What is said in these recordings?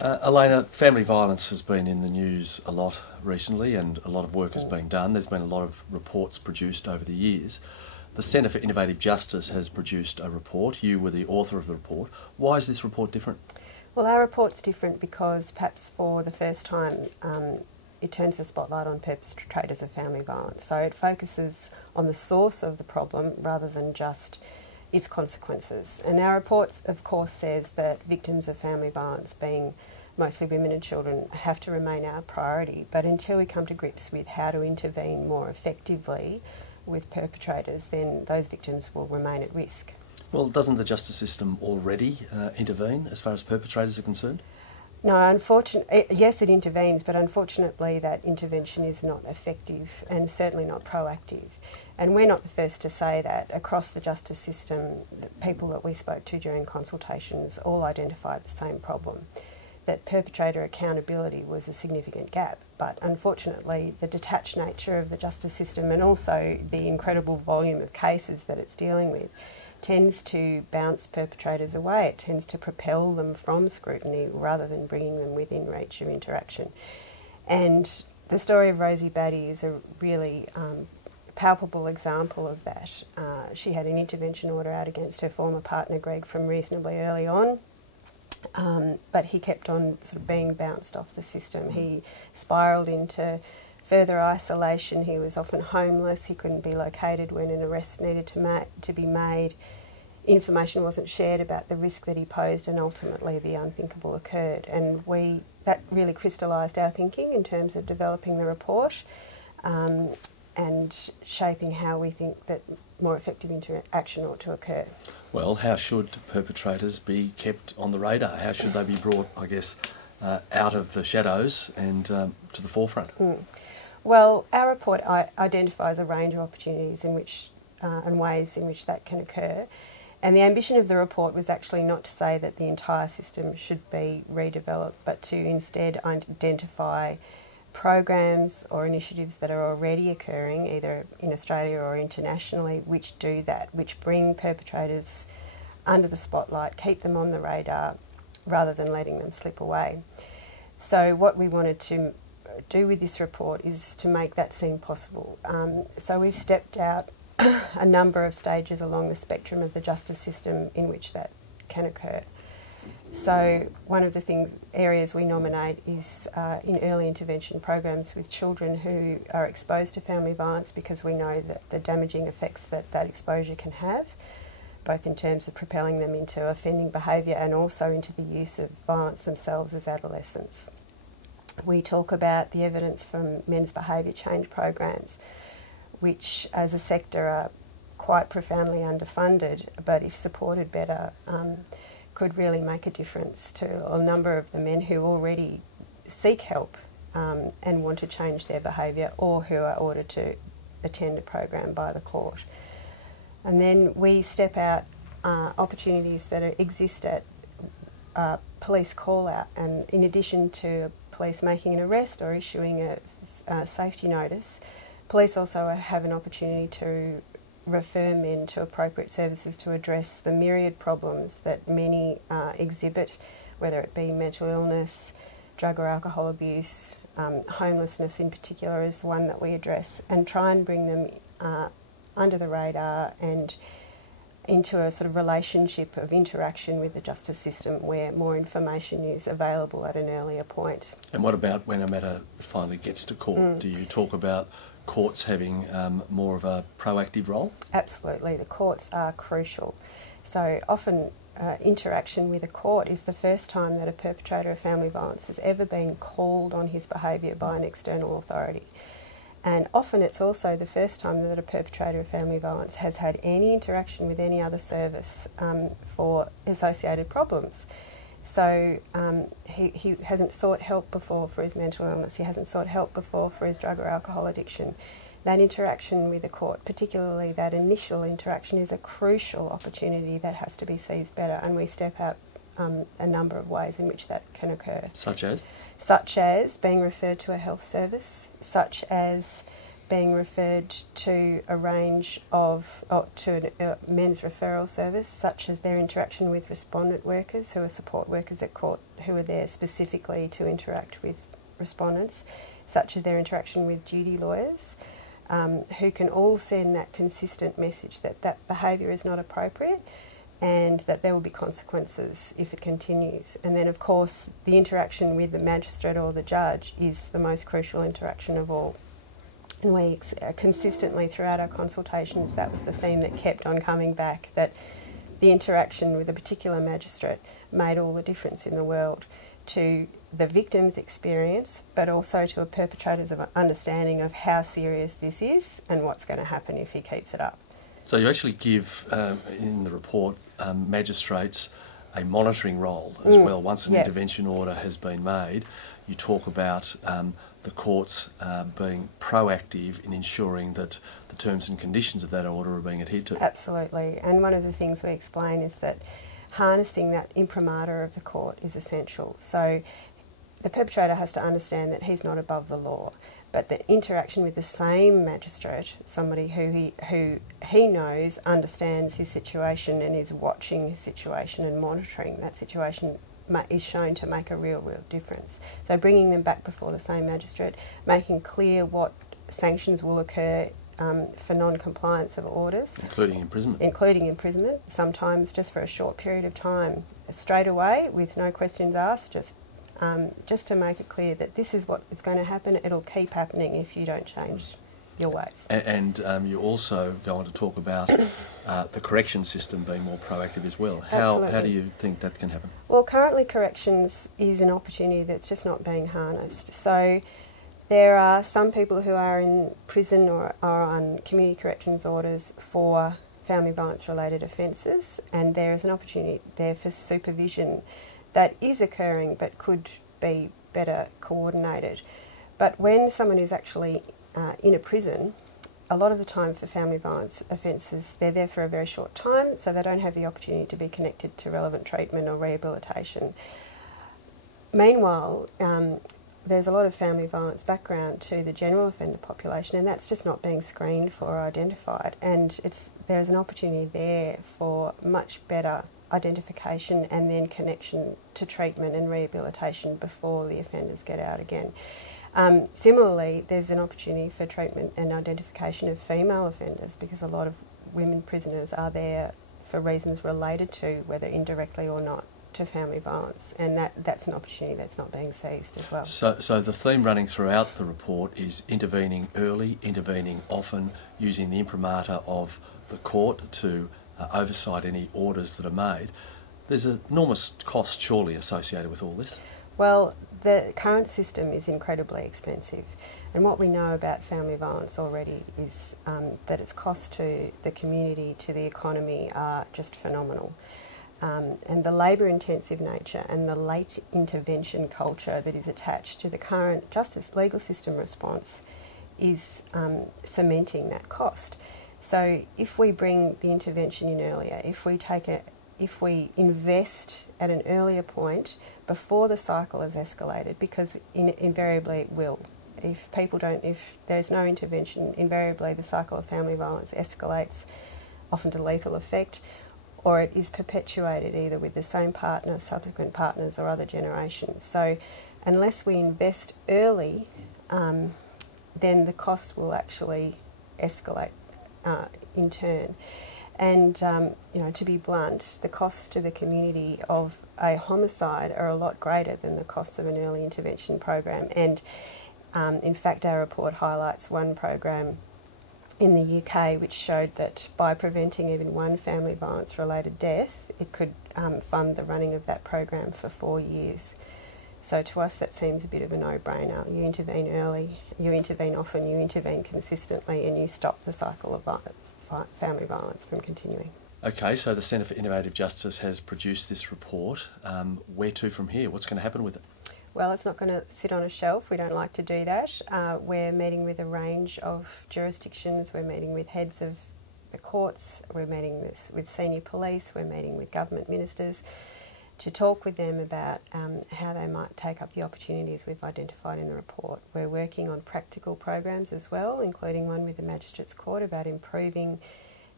Elena, family violence has been in the news a lot recently and a lot of work has been done. There's been a lot of reports produced over the years. The Centre for Innovative Justice has produced a report. You were the author of the report. Why is this report different? Well, our report's different because perhaps for the first time it turns the spotlight on perpetrators of family violence. So it focuses on the source of the problem rather than just its consequences. And our report, of course, says that victims of family violence, being mostly women and children, have to remain our priority. But until we come to grips with how to intervene more effectively with perpetrators, then those victims will remain at risk. Well, doesn't the justice system already intervene as far as perpetrators are concerned? No, yes, it intervenes, but unfortunately that intervention is not effective and certainly not proactive. And we're not the first to say that. Across the justice system, the people that we spoke to during consultations all identified the same problem, that perpetrator accountability was a significant gap. But unfortunately, the detached nature of the justice system and also the incredible volume of cases that it's dealing with tends to bounce perpetrators away. It tends to propel them from scrutiny rather than bringing them within reach of interaction. And the story of Rosie Batty is a really palpable example of that. She had an intervention order out against her former partner Greg from reasonably early on, but he kept on sort of being bounced off the system. He spiralled into further isolation. He was often homeless. He couldn't be located when an arrest needed to be made. Information wasn't shared about the risk that he posed, and ultimately the unthinkable occurred. And that really crystallised our thinking in terms of developing the report and shaping how we think that more effective interaction ought to occur. Well, how should perpetrators be kept on the radar? How should they be brought, I guess, out of the shadows and to the forefront? Well, our report identifies a range of opportunities in which and ways in which that can occur. And the ambition of the report was actually not to say that the entire system should be redeveloped, but to instead identify programs or initiatives that are already occurring, either in Australia or internationally, which do that, which bring perpetrators under the spotlight, keep them on the radar, rather than letting them slip away. So what we wanted to do with this report is to make that seem possible. So we've stepped out a number of stages along the spectrum of the justice system in which that can occur. So one of the areas we nominate is in early intervention programs with children who are exposed to family violence, because we know that the damaging effects that exposure can have, both in terms of propelling them into offending behaviour and also into the use of violence themselves as adolescents. We talk about the evidence from men's behaviour change programs, which as a sector are quite profoundly underfunded, but if supported better, could really make a difference to a number of the men who already seek help and want to change their behaviour, or who are ordered to attend a program by the court. And then we step out opportunities that exist at police call-out, and in addition to police making an arrest or issuing a safety notice, police also have an opportunity to refer men to appropriate services to address the myriad problems that many exhibit, whether it be mental illness, drug or alcohol abuse, homelessness in particular is the one that we address, and try and bring them under the radar and into a sort of relationship of interaction with the justice system where more information is available at an earlier point. And what about when a matter finally gets to court? Do you talk about courts having more of a proactive role? Absolutely, the courts are crucial. So often interaction with a court is the first time that a perpetrator of family violence has ever been called on his behaviour by an external authority. And often it's also the first time that a perpetrator of family violence has had any interaction with any other service for associated problems. So he hasn't sought help before for his mental illness, he hasn't sought help before for his drug or alcohol addiction. That interaction with the court, particularly that initial interaction, is a crucial opportunity that has to be seized better, and we step out a number of ways in which that can occur. Such as? Such as being referred to a health service, such as being referred to a range of, to a men's referral service, such as their interaction with respondent workers, who are support workers at court, who are there specifically to interact with respondents, such as their interaction with duty lawyers, who can all send that consistent message that that behaviour is not appropriate and that there will be consequences if it continues. And then, of course, the interaction with the magistrate or the judge is the most crucial interaction of all. And we consistently throughout our consultations, that was the theme that kept on coming back, that the interaction with a particular magistrate made all the difference in the world to the victim's experience, but also to a perpetrator's understanding of how serious this is and what's going to happen if he keeps it up. So you actually give, in the report, magistrates a monitoring role as well. Once an intervention order has been made, you talk about the courts being proactive in ensuring that the terms and conditions of that order are being adhered to. Absolutely. And one of the things we explain is that harnessing that imprimatur of the court is essential. So the perpetrator has to understand that he's not above the law, but the interaction with the same magistrate, somebody who he knows understands his situation and is watching his situation and monitoring that situation, is shown to make a real difference. So bringing them back before the same magistrate, making clear what sanctions will occur for non-compliance of orders. Including imprisonment. Including imprisonment, sometimes just for a short period of time, straight away with no questions asked, just to make it clear that this is what is going to happen. It'll keep happening if you don't change your ways. And you also go on to talk about the correction system being more proactive as well. How do you think that can happen? Well, currently corrections is an opportunity that's just not being harnessed. So there are some people who are in prison or are on community corrections orders for family violence related offences, and there is an opportunity there for supervision that is occurring but could be better coordinated. But when someone is actually in a prison, a lot of the time for family violence offences, they're there for a very short time, so they don't have the opportunity to be connected to relevant treatment or rehabilitation. Meanwhile, there's a lot of family violence background to the general offender population, and that's just not being screened for or identified. And there's an opportunity there for much better identification and then connection to treatment and rehabilitation before the offenders get out again. Similarly, there's an opportunity for treatment and identification of female offenders, because a lot of women prisoners are there for reasons related to, whether indirectly or not, to family violence, and that's an opportunity that's not being seized as well. So the theme running throughout the report is intervening early, intervening often, using the imprimatur of the court to oversight any orders that are made. There's an enormous cost surely associated with all this. Well, the current system is incredibly expensive, and what we know about family violence already is that its costs to the community, to the economy, are just phenomenal. And the labour-intensive nature and the late intervention culture that is attached to the current justice legal system response is cementing that cost. So if we bring the intervention in earlier, if we invest at an earlier point before the cycle has escalated, because invariably it will. If there's no intervention, invariably the cycle of family violence escalates, often to lethal effect, or it is perpetuated either with the same partner, subsequent partners, or other generations. So unless we invest early, then the costs will actually escalate in turn. And to be blunt, the costs to the community of a homicide are a lot greater than the costs of an early intervention program. And in fact, our report highlights one program in the UK which showed that by preventing even one family violence related death, it could fund the running of that program for 4 years. So to us that seems a bit of a no-brainer. You intervene early, you intervene often, you intervene consistently, and you stop the cycle of family violence from continuing. Okay, so the Centre for Innovative Justice has produced this report. Where to from here? What's going to happen with it? Well, it's not going to sit on a shelf. We don't like to do that. We're meeting with a range of jurisdictions. We're meeting with heads of the courts. We're meeting with senior police. We're meeting with government ministers. to talk with them about how they might take up the opportunities we've identified in the report. We're working on practical programs as well, including one with the Magistrates Court about improving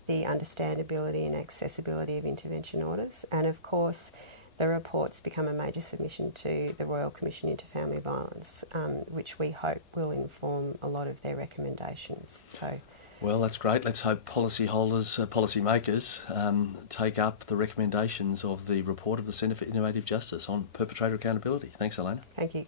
the understandability and accessibility of intervention orders. And of course, the report's become a major submission to the Royal Commission into Family Violence, which we hope will inform a lot of their recommendations. So, well, that's great. Let's hope policyholders, policymakers take up the recommendations of the report of the Centre for Innovative Justice on perpetrator accountability. Thanks, Elena. Thank you.